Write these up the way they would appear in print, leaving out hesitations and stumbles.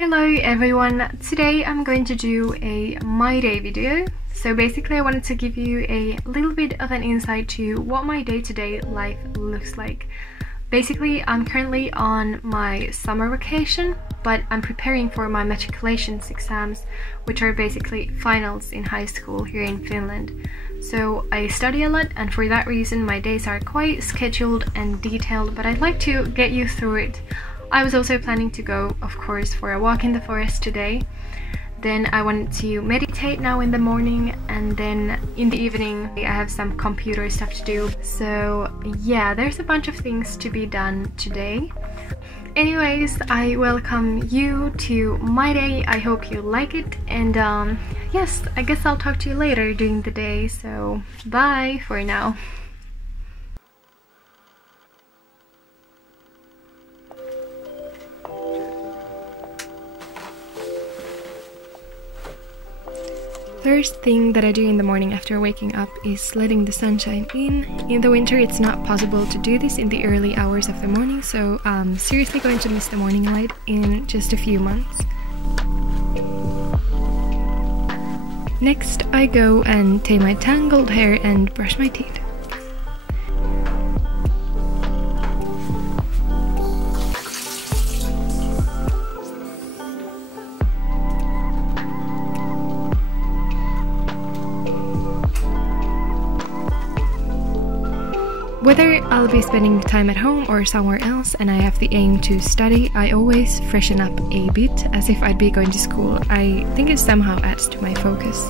Hello everyone, today I'm going to do a my day video. So basically I wanted to give you a little bit of an insight to what my day-to-day life looks like. Basically I'm currently on my summer vacation, but I'm preparing for my matriculations exams, which are basically finals in high school here in Finland. So I study a lot, and for that reason my days are quite scheduled and detailed, but I'd like to get you through it. I was also planning to go, of course, for a walk in the forest today. Then I wanted to meditate now in the morning, and then in the evening I have some computer stuff to do. So yeah, there's a bunch of things to be done today. Anyways, I welcome you to my day. I hope you like it, and yes, I guess I'll talk to you later during the day, so bye for now. First thing that I do in the morning after waking up is letting the sunshine in. In the winter it's not possible to do this in the early hours of the morning, so I'm seriously going to miss the morning light in just a few months. Next I go and tame my tangled hair and brush my teeth. Whether I'll be spending the time at home or somewhere else and I have the aim to study, I always freshen up a bit, as if I'd be going to school. I think it somehow adds to my focus.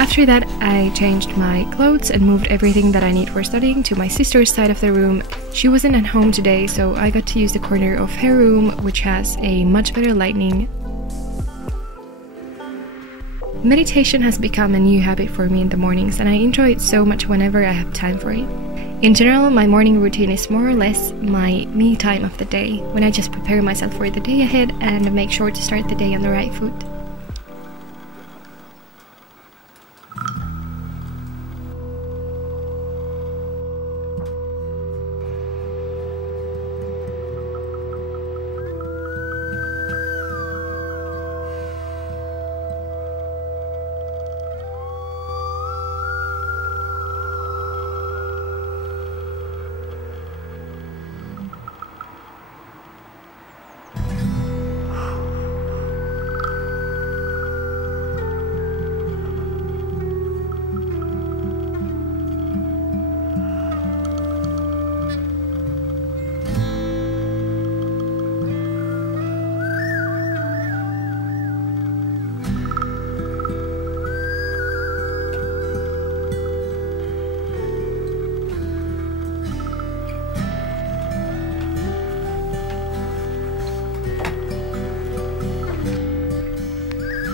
After that, I changed my clothes and moved everything that I need for studying to my sister's side of the room. She wasn't at home today, so I got to use the corner of her room, which has a much better lighting. Meditation has become a new habit for me in the mornings, and I enjoy it so much whenever I have time for it. In general, my morning routine is more or less my me time of the day, when I just prepare myself for the day ahead and make sure to start the day on the right foot.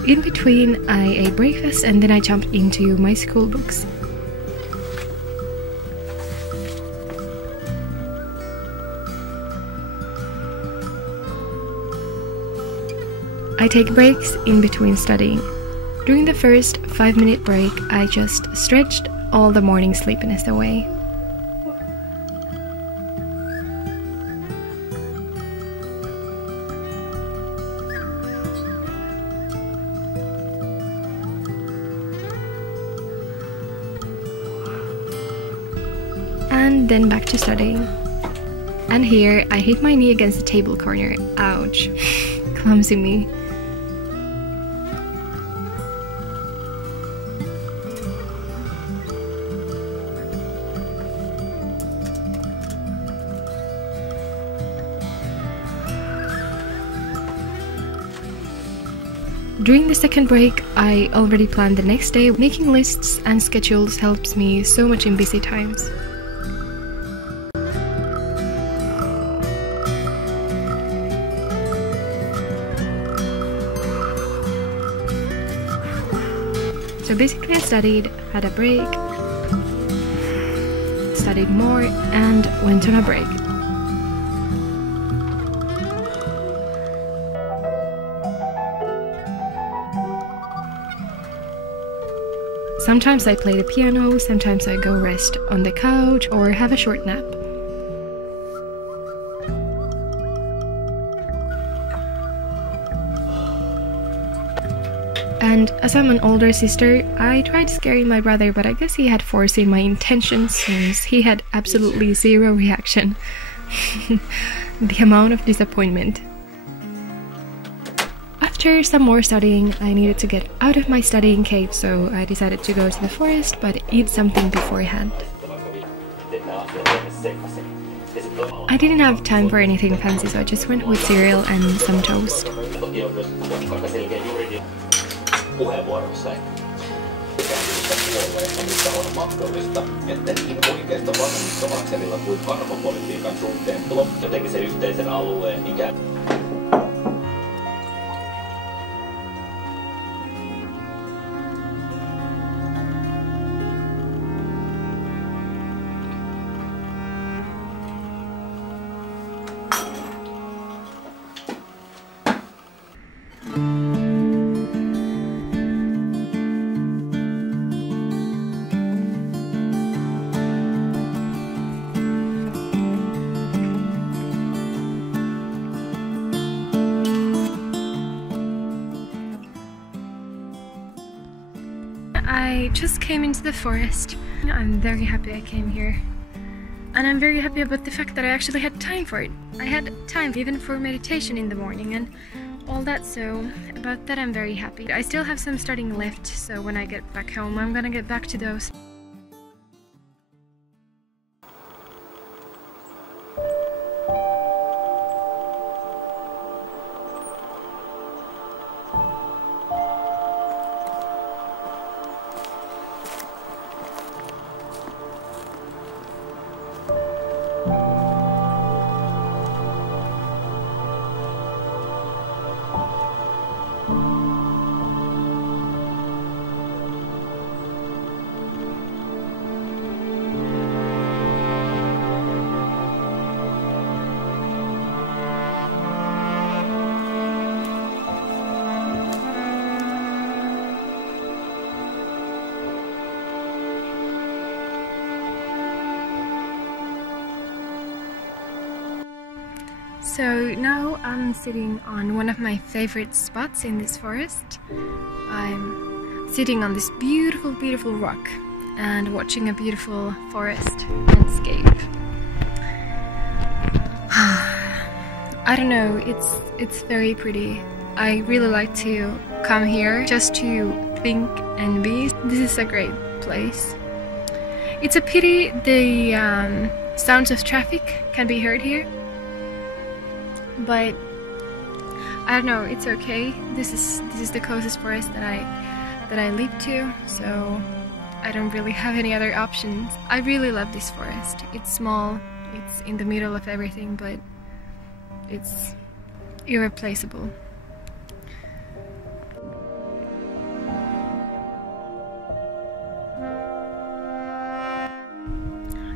In between, I ate breakfast and then I jumped into my school books. I take breaks in between studying. During the first 5-minute break, I just stretched all the morning sleepiness away. And then back to studying. And here I hit my knee against the table corner. Ouch. Clumsy me. During the second break, I already planned the next day. Making lists and schedules helps me so much in busy times. So basically I studied, had a break, studied more, and went on a break. Sometimes I play the piano, sometimes I go rest on the couch or have a short nap. and as I'm an older sister, I tried scaring my brother, but I guess he had foreseen my intentions since he had absolutely zero reaction. The amount of disappointment. After some more studying, I needed to get out of my studying cave, so I decided to go to the forest but eat something beforehand. I didn't have time for anything fancy, so I just went with cereal and some toast. I just came into the forest. I'm very happy I came here. And I'm very happy about the fact that I actually had time for it. I had time even for meditation in the morning and all that, so about that I'm very happy. I still have some studying left, so when I get back home I'm gonna get back to those. So now I'm sitting on one of my favorite spots in this forest. I'm sitting on this beautiful, beautiful rock and watching a beautiful forest landscape. I don't know, it's very pretty. I really like to come here just to think and be. This is a great place. It's a pity the sounds of traffic can be heard here. But I don't know, it's okay. This is the closest forest that I live to, so I don't really have any other options. I really love this forest. It's small, it's in the middle of everything, but it's irreplaceable.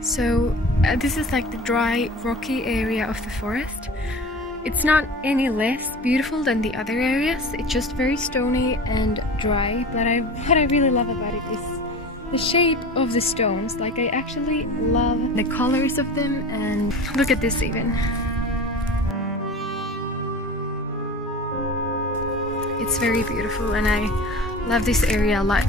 So this is like the dry, rocky area of the forest. It's not any less beautiful than the other areas, it's just very stony and dry, but what I really love about it is the shape of the stones. Like, I actually love the colors of them, and look at this even. It's very beautiful and I love this area a lot.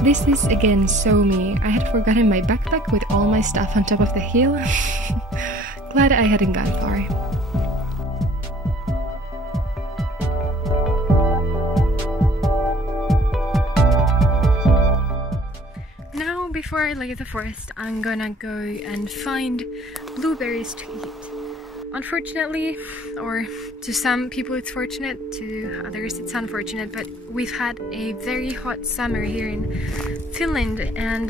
This is again so me. I had forgotten my backpack with all my stuff on top of the hill. Glad I hadn't gone far. Now, before I leave the forest, I'm gonna go and find blueberries to eat. unfortunately, or to some people it's fortunate, to others it's unfortunate, but we've had a very hot summer here in Finland, and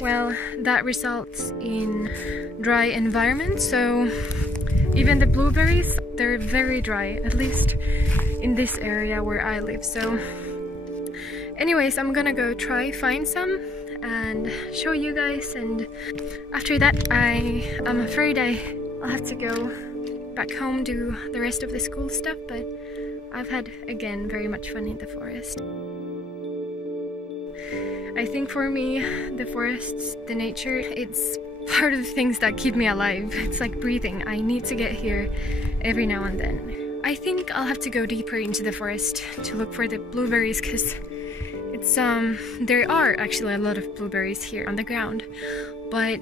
well, that results in dry environment. So even the blueberries, they're very dry, at least in this area where I live. So anyways, I'm gonna go try find some and show you guys, and after that I'm afraid I'll have to go back home, do the rest of the school stuff, but I've had again very much fun in the forest. I think for me the forests, the nature, it's part of the things that keep me alive. It's like breathing. I need to get here every now and then. I think I'll have to go deeper into the forest to look for the blueberries, because it's there are actually a lot of blueberries here on the ground, but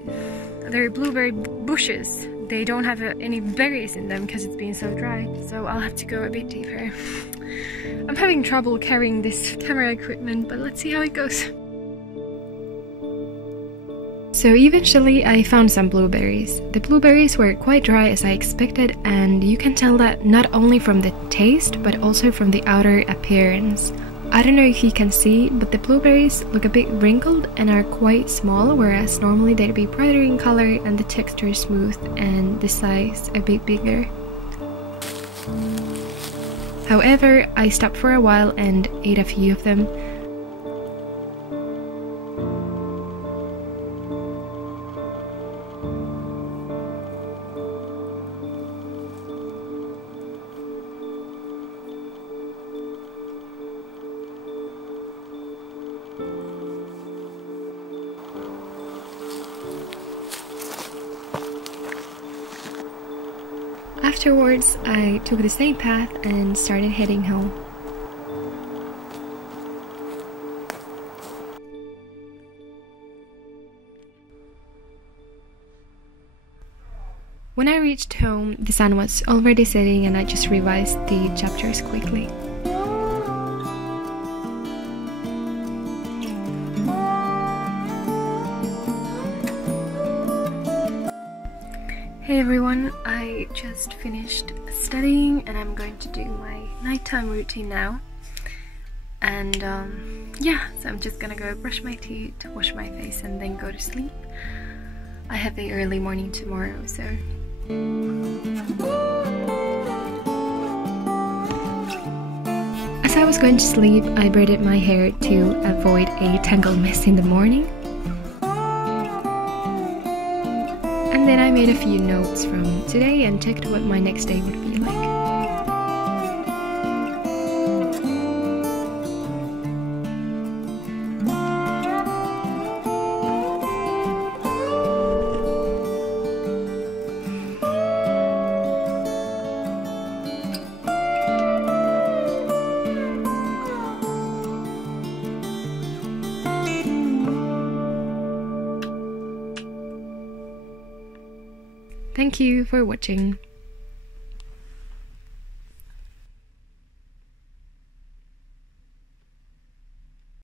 they're blueberry bushes. They don't have any berries in them because it's been so dry, so I'll have to go a bit deeper. I'm having trouble carrying this camera equipment, but let's see how it goes. So eventually I found some blueberries. The blueberries were quite dry as I expected, and you can tell that not only from the taste but also from the outer appearance. I don't know if you can see, but the blueberries look a bit wrinkled and are quite small, whereas normally they'd be brighter in color and the texture smooth and the size a bit bigger. However, I stopped for a while and ate a few of them. Afterwards, I took the same path and started heading home. When I reached home, the sun was already setting and I just revised the chapters quickly. Hey everyone, I just finished studying and I'm going to do my nighttime routine now. And yeah, so I'm just gonna go brush my teeth, wash my face and then go to sleep. I have the early morning tomorrow, so... As I was going to sleep, I braided my hair to avoid a tangled mess in the morning. And then I made a few notes from today and checked what my next day would be like. Thank you for watching.